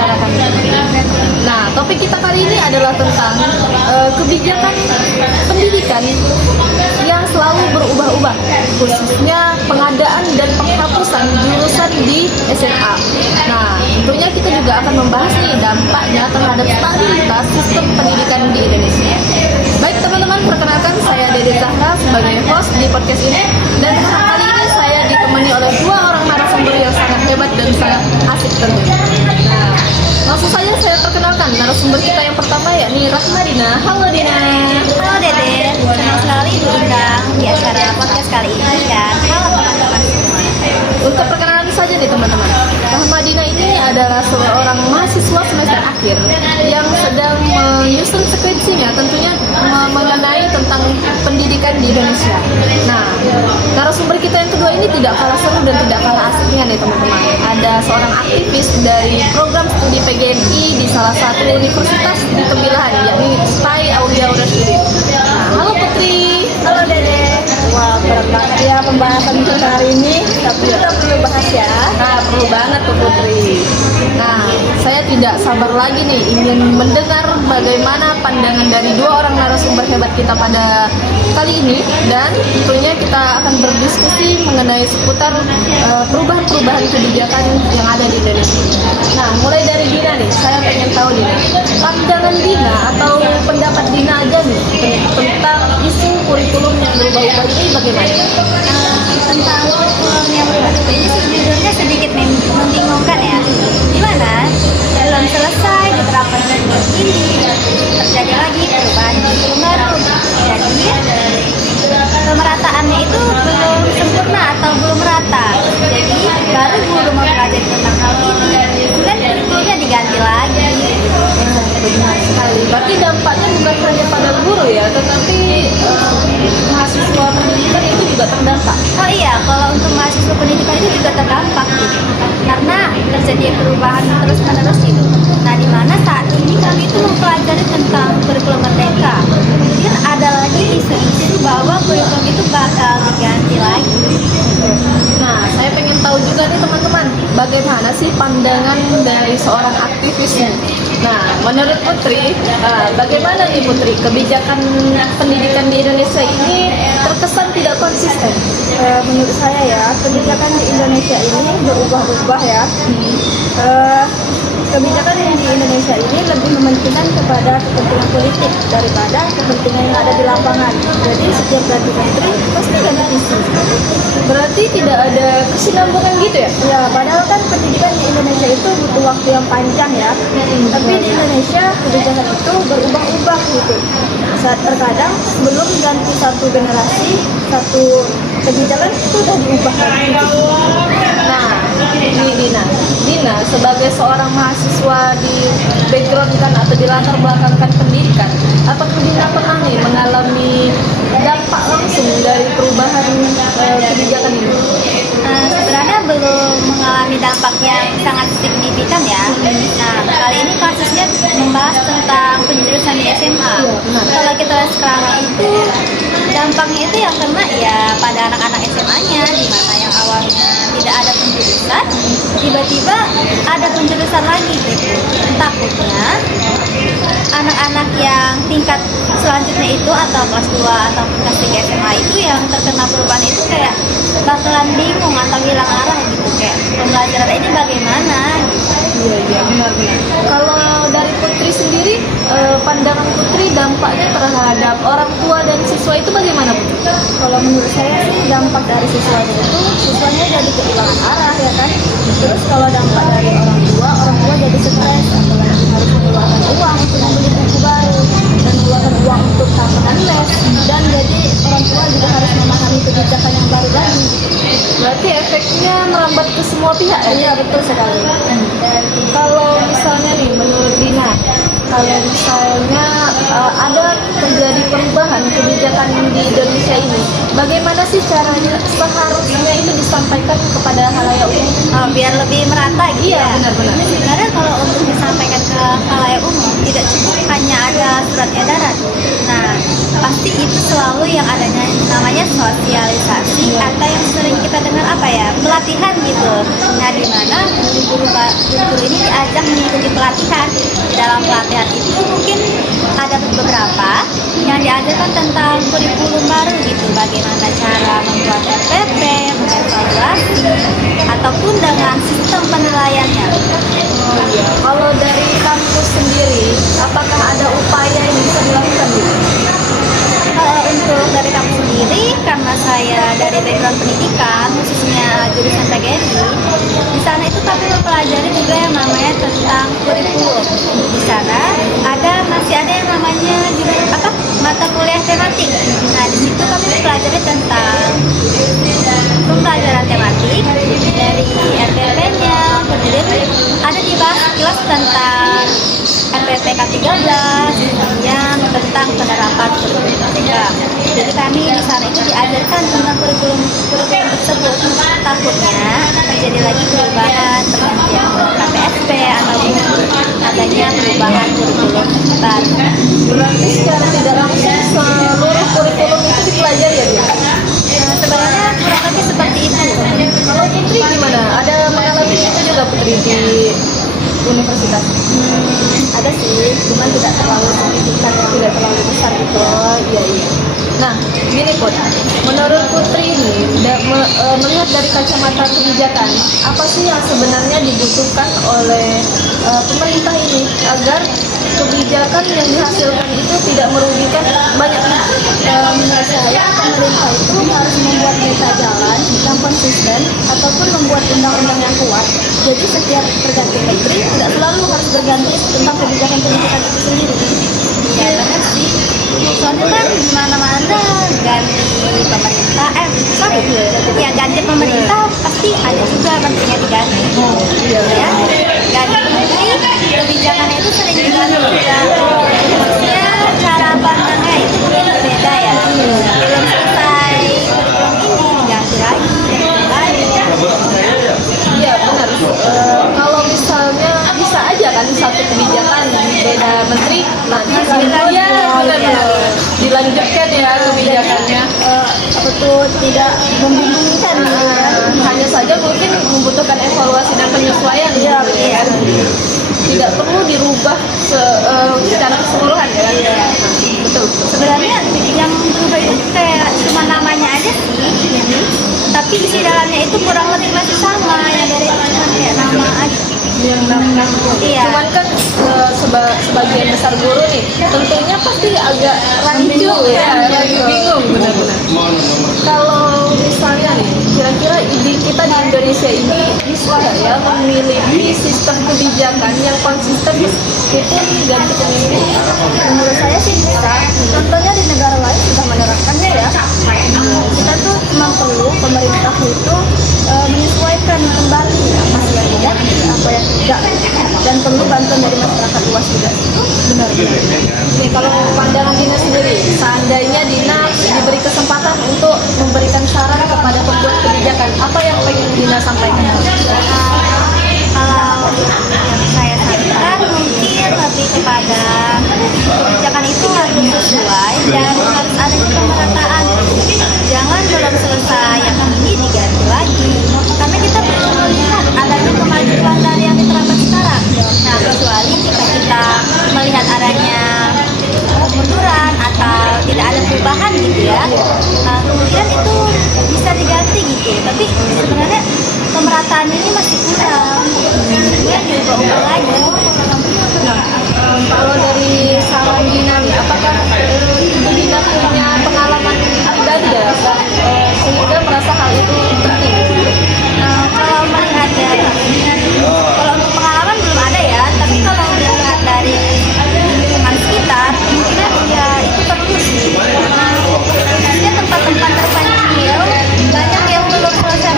bicarakan. Nah, topik kita kali ini adalah tentang kebijakan pendidikan yang selalu berubah-ubah, khususnya pengadaan dan penghapusan jurusan di SMA. Nah, tentunya kita juga akan membahas nih dampaknya terhadap stabilitas sistem pendidikan di Indonesia. Baik teman-teman, perkenalkan saya Dede Zahra sebagai host di podcast ini, dan kali ini saya ditemani oleh dua orang narasumber yang sangat hebat dan sangat asik tentunya. Nah, langsung saja saya perkenalkan narasumber kita yang pertama, yakni Rahma Dina. Halo Dina. Halo Dede, senang sekali diundang di acara podcast kali ini dan halo teman-teman semua. Untuk perkenalan saja nih teman-teman, Rahma Dina ini adalah seorang mahasiswa semester akhir yang sedang menyusun skripsinya, tentunya mengenai tentang pendidikan di Indonesia. Nah, narasumber kita yang kedua ini tidak kalah seru dan tidak kalah asiknya nih teman-teman. Ada seorang aktivis dari program studi PGMI di salah satu universitas di Tembilahan, yakni STAI Aulia Urashidi. Nah, halo Putri. Halo Dede. Wah, berat banget ya pembahasan kita hari ini, tapi kita perlu bahas ya. Nah, perlu banget tuh Putri. Nah, saya tidak sabar lagi nih ingin mendengar bagaimana pandangan dari dua orang narasumber hebat kita pada kali ini, dan tentunya kita akan berdiskusi mengenai seputar perubahan-perubahan kebijakan yang ada di Indonesia. Nah, mulai dari Dina nih, saya pengen tahu Dina, pandangan Dina atau pendapat Dina aja nih tentang isu kurikulum yang berubah-ubah ini bagaimana? Tentang kurikulum yang berubah ini sejujurnya sedikit membingungkan ya. Gimana? Belum selesai diterapkan kurikulum ini, terjadi lagi perubahan kurikulum baru. Jadi pemerataannya itu belum sempurna atau belum rata. Jadi baru guru mempelajari tentang hal ini, kemudian kurikulumnya diganti lagi. Benar sekali. Berarti dampaknya bukan hanya pada guru ya, tetapi mahasiswa pendidikan itu juga terdampak. Oh iya, kalau untuk mahasiswa pendidikan itu juga terdampak gitu. Karena terjadi perubahan terus-menerus gitu. Nah, di mana saat ini kami itu mempelajari tentang kurikulum merdeka. Kemudian ada lagi isu-isu bahwa kurikulum itu bakal diganti lagi. Nah, saya pengen tahu juga nih teman-teman, bagaimana sih pandangan dari seorang aktivisnya. Nah, menurut Putri, bagaimana nih Putri, kebijakan pendidikan di Indonesia ini terkesan tidak konsisten? Menurut saya ya, kebijakan di Indonesia ini berubah-ubah ya. Kebijakan yang di Indonesia ini lebih mementingkan kepada kepentingan politik daripada kepentingan yang ada di lapangan. Jadi setiap ganti menteri pasti ganti visi. Berarti tidak ada kesinambungan gitu ya? Ya, padahal kan pendidikan di Indonesia itu butuh waktu yang panjang ya. Tapi di Indonesia kebijakan itu berubah-ubah gitu. Saat terkadang sebelum ganti satu generasi, satu kebijakan itu sudah diubah lagi. Nah, ini Dina sebagai seorang mahasiswa di background kan atau di latar belakangkan pendidikan, apakah Dina pernah nih mengalami dampak langsung dari perubahan kebijakan ini? Sebenarnya belum mengalami dampak yang sangat signifikan ya. Nah, kali ini kasusnya membahas tentang penjurusan di SMA. Kalau kita lihat sekarang itu dampaknya itu yang kena ya pada anak-anak SMA-nya, di mana yang awalnya tidak ada penjurusan, tiba-tiba ada penjurusan lagi gitu. Takutnya anak-anak yang tingkat selanjutnya itu atau kelas 2 atau kelas 3 SMA itu yang terkena perubahan itu kayak bakalan bingung atau hilang arah gitu, kayak pembelajaran ini bagaimana. Iya, benar-benar. Kalau dari Putri sendiri, pandangan Putri dampaknya terhadap orang tua dan siswa itu bagaimana Putri? Kalau menurut saya sih dampak dari siswanya itu, siswanya jadi kehilangan arah ya kan. Terus kalau dampak dari orang tua jadi stres, apalagi harus mengeluarkan uang untuk membeli buku baru dan mengeluarkan uang untuk tambahan les, dan jadi orang tua juga harus memahami kebijakan yang baru lagi. Berarti efeknya merambat ke semua pihak ya? Iya, betul sekali. Kalau misalnya nih, menurut Dina, kalau misalnya ada terjadi perubahan kebijakan di Indonesia ini, bagaimana sih caranya seharusnya itu disampaikan kepada halayak umum? Biar lebih merata gitu Iya, ya. benar-benar. Sebenarnya kalau untuk disampaikan ke halayak umum tidak cukup hanya ada surat edaran. Nah, pasti itu selalu yang adanya namanya sosialisasi atau yang sering kita dengar apa ya, pelatihan gitu. Nah, di mana guru-guru ini diajak mengikuti pelatihan. Di dalam pelatihan itu mungkin ada beberapa yang diajarkan tentang kurikulum baru gitu, bagaimana cara membuat RPP, mengevaluasi, ataupun dengan sistem penilaiannya. Oh iya. Kalau dari kampus sendiri, apakah ada upaya yang bisa dilakukan gitu? Kalau untuk dari kampus sendiri, karena saya dari background pendidikan, khususnya jurusan PGRI, di sana itu kami mempelajari juga yang namanya tentang kurikulum. Di sana masih ada yang namanya mata kuliah tematik. Nah, di situ kami mempelajari tentang pembelajaran tematik dari RPP-nya, kemudian ada dibahas kelas tentang RPP K13, kemudian tentang penerapan kurikulum juga. Jadi kami di sana itu diajarkan tentang kurikulum tersebut. Takutnya terjadi lagi perubahan pergantian KPSP ataupun adanya perubahan kurikulum baru. Berarti secara tidak langsung seluruh kurikulum itu dipelajari ya dia? Sebenarnya kurang lebih seperti itu. Kalau Putri gimana? Ada mengalami itu juga Putri di universitas? Ada sih, cuman tidak terlalu signifikan, tidak terlalu besar gitu. Oh iya iya. Nah, gini Put, menurut Putri ini melihat dari kacamata kebijakan, apa sih yang sebenarnya dibutuhkan oleh pemerintah ini agar kebijakan yang dihasilkan itu tidak merugikan banyak pihak? Menurut saya pemerintah itu harus membuat peta jalan yang konsisten ataupun membuat undang-undang yang kuat. Jadi setiap terganti menteri tidak selalu harus berganti tentang kebijakan pendidikan itu sendiri. Ya benar sih. Soalnya kan di mana-mana ganti pemerintah, ganti pemerintah pasti ada juga menterinya diganti. Iya. Ya, ganti menteri, kebijakannya itu sering diganti juga. Maksudnya cara pandangnya itu mungkin berbeda ya. Belum selesai kurikulum ini diganti lagi, Iya benar. Kalau misalnya bisa aja kan satu kebijakan beda menteri, nanti ya benar dilanjutkan ya kebijakannya. Betul, tidak membingungkan gitu kan. Hanya saja mungkin membutuhkan evaluasi dan penyesuaian Iya, gitu ya. Tidak perlu dirubah secara keseluruhan ya. Betul. Sebenarnya yang berubah itu kayak cuma namanya aja sih, tapi isi dalamnya itu kurang lebih masih sama, yang dari itu cuma kayak nama aja. Yang nama Iya. Cuman kan sebagian besar guru nih tentunya pasti agak rancu ya, lagi bingung benar-benar. Kalau misalnya nih, kira-kira kita di Indonesia ini bisa nggak ya memiliki sistem kebijakan yang konsisten meskipun ganti pemimpin? Menurut saya sih bisa. Contohnya di negara lain sudah menerapkannya ya. Kita tuh cuma perlu pemerintah itu menyesuaikan kembali apa sih yang diganti, apa yang tidak, dan perlu bantuan dari masyarakat luas juga. Benar. Nih kalau pandangan Dina sendiri, seandainya Dina diberi kesempatan untuk memberikan saran kepada pembuat kebijakan, apa yang pengen Dina sampaikan? Kalau yang saya sarankan mungkin lebih kepada kebijakan itu harus sesuai dan harus ada pemerataan. Jangan belum selesai yang ini diganti lagi, karena kita perlu melihat adanya kemajuan dari yang diterapkan sekarang. Nah, kecuali jika kita melihat adanya kemunduran atau tidak ada perubahan gitu ya, kemungkinan itu bisa diganti gitu. Tapi sebenarnya pemerataan ini masih kurang, kemudian diubah-ubah lagi. Kalau dari saran Dina nih, apakah Ibu Dina punya pengalaman pribadi ya sehingga merasa hal itu penting? Kalau melihat dari kalau untuk pengalaman belum ada ya, tapi kalau melihat dari lingkungan sekitar mungkin ya itu perlu sih, karena khususnya tempat-tempat terpencil banyak yang belum selesai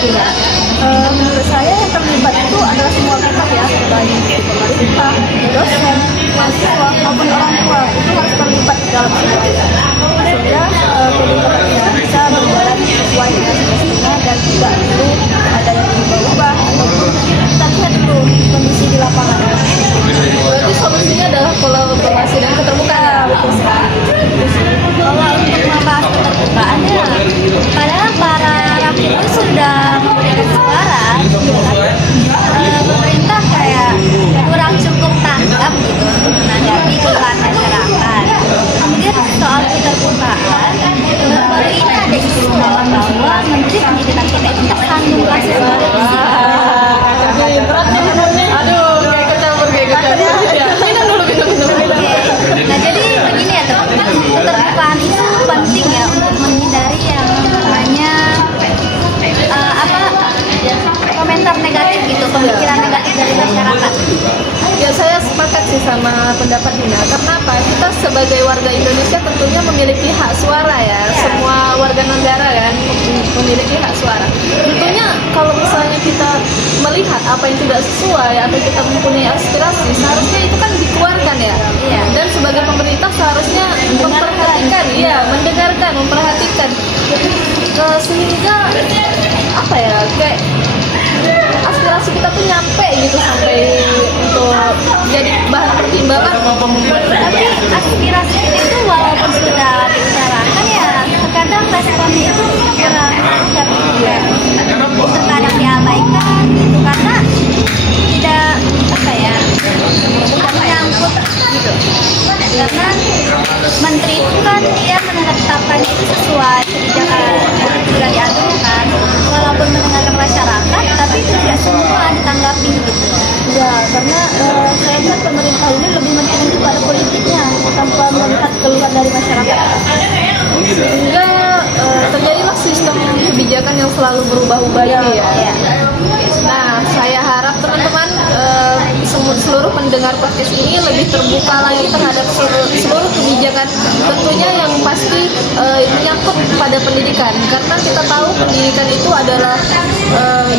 gimana? Menurut saya yang terlibat itu adalah semua pihak ya, baik pemerintah, dosen, mahasiswa maupun orang tua itu harus terlibat dalam semua itu. Sehingga pendidikan bisa berjalan sesuai dengan semestinya dan tidak perlu ada yang berubah. Kita lihat dulu kondisi di lapangan. Berarti solusinya adalah kolaborasi dan keterbukaan. Betul sekali. Kalau untuk membahas keterbukaan ya, padahal para rakyat itu sudah memberikan suara, gitu kan. Pemerintah kayak kurang cukup tanggap gitu untuk menanggapi keluhan masyarakat. Kemudian soal keterbukaan, baru ini ada isu bahwa Menteri Pendidikan kita itu tersandung kasus korupsi. Berat nih menurutnya. Aduh, kayak kecampur. Ya, minum. Oke. Nah jadi begini ya teman-teman, keterbukaan itu penting ya untuk menghindari yang namanya komentar negatif gitu, pemikiran negatif dari masyarakat. Ya saya sepakat sih sama pendapat Dina. Karena apa? Kita sebagai warga Indonesia tentunya memiliki hak suara ya. Semua warga negara kan memiliki hak suara. Tentunya kalau misalnya kita melihat apa yang tidak sesuai atau kita mempunyai aspirasi, seharusnya itu kan dikeluarkan ya. Iya. Dan sebagai pemerintah seharusnya memperhatikan, mendengarkan, memperhatikan. Sehingga apa ya? Kayak aspirasi kita tuh nyampe gitu sampai untuk jadi bahan pertimbangan. Tapi aspirasi itu walaupun sudah diutarakan ya terkadang responnya itu kurang tanggap gitu ya. Terkadang diabaikan gitu karena tidak tidak menyangkut gitu. Karena menteri itu kan dia menetapkan itu sesuai kebijakan yang sudah diaturkan, walaupun mendengarkan masyarakat tapi itu tidak semua ditanggapi gitu. Ya, karena saya lihat pemerintah ini lebih menekan kepada politiknya tanpa melihat keluhan dari masyarakat. Sehingga terjadilah sistem kebijakan yang selalu berubah-ubah ini ya. Nah, saya harap teman-teman seluruh pendengar podcast ini lebih terbuka lagi terhadap seluruh kebijakan, tentunya yang pasti menyangkut pada pendidikan, karena kita tahu pendidikan itu adalah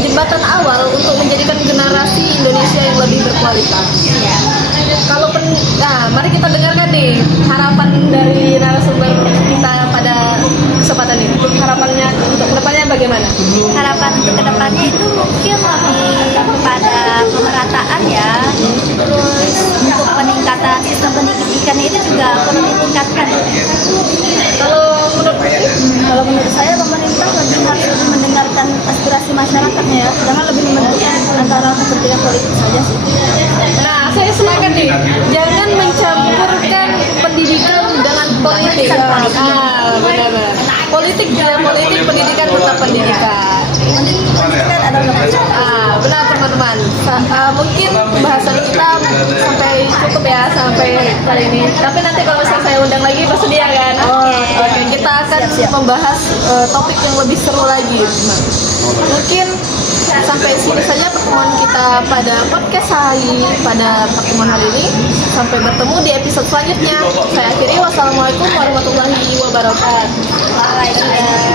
jembatan awal untuk menjadikan generasi Indonesia yang lebih berkualitas. Mari kita dengarkan nih harapan dari narasumber kita pada kesempatan ini. Harapannya untuk kedepannya bagaimana? Harapan untuk kedepannya itu mungkin lebih kepada pemerataan ya, terus untuk peningkatan sistem pendidikan itu juga perlu ditingkatkan. Kalau menurut saya pemerintah harus lebih mendengarkan aspirasi masyarakatnya ya, jangan lebih mementingkan antara kepentingan politik saja sih. Nah, saya sepakat nih, jangan mencampurkan pendidikan dengan politik. Benar-benar. Politik tidak politik, pendidikan tetap pendidikan. Pendidikan adalah Benar teman-teman. Mungkin pembahasan kita sampai cukup ya sampai kali ini. Tapi nanti kalau misalnya saya undang lagi bersedia kan? Oke, kita akan membahas topik yang lebih seru lagi. Mungkin sampai sini saja pertemuan kita pada podcast pada pertemuan hari ini. Sampai bertemu di episode selanjutnya. Saya akhiri, wassalamualaikum warahmatullahi wabarakatuh. Waalaikumsalam.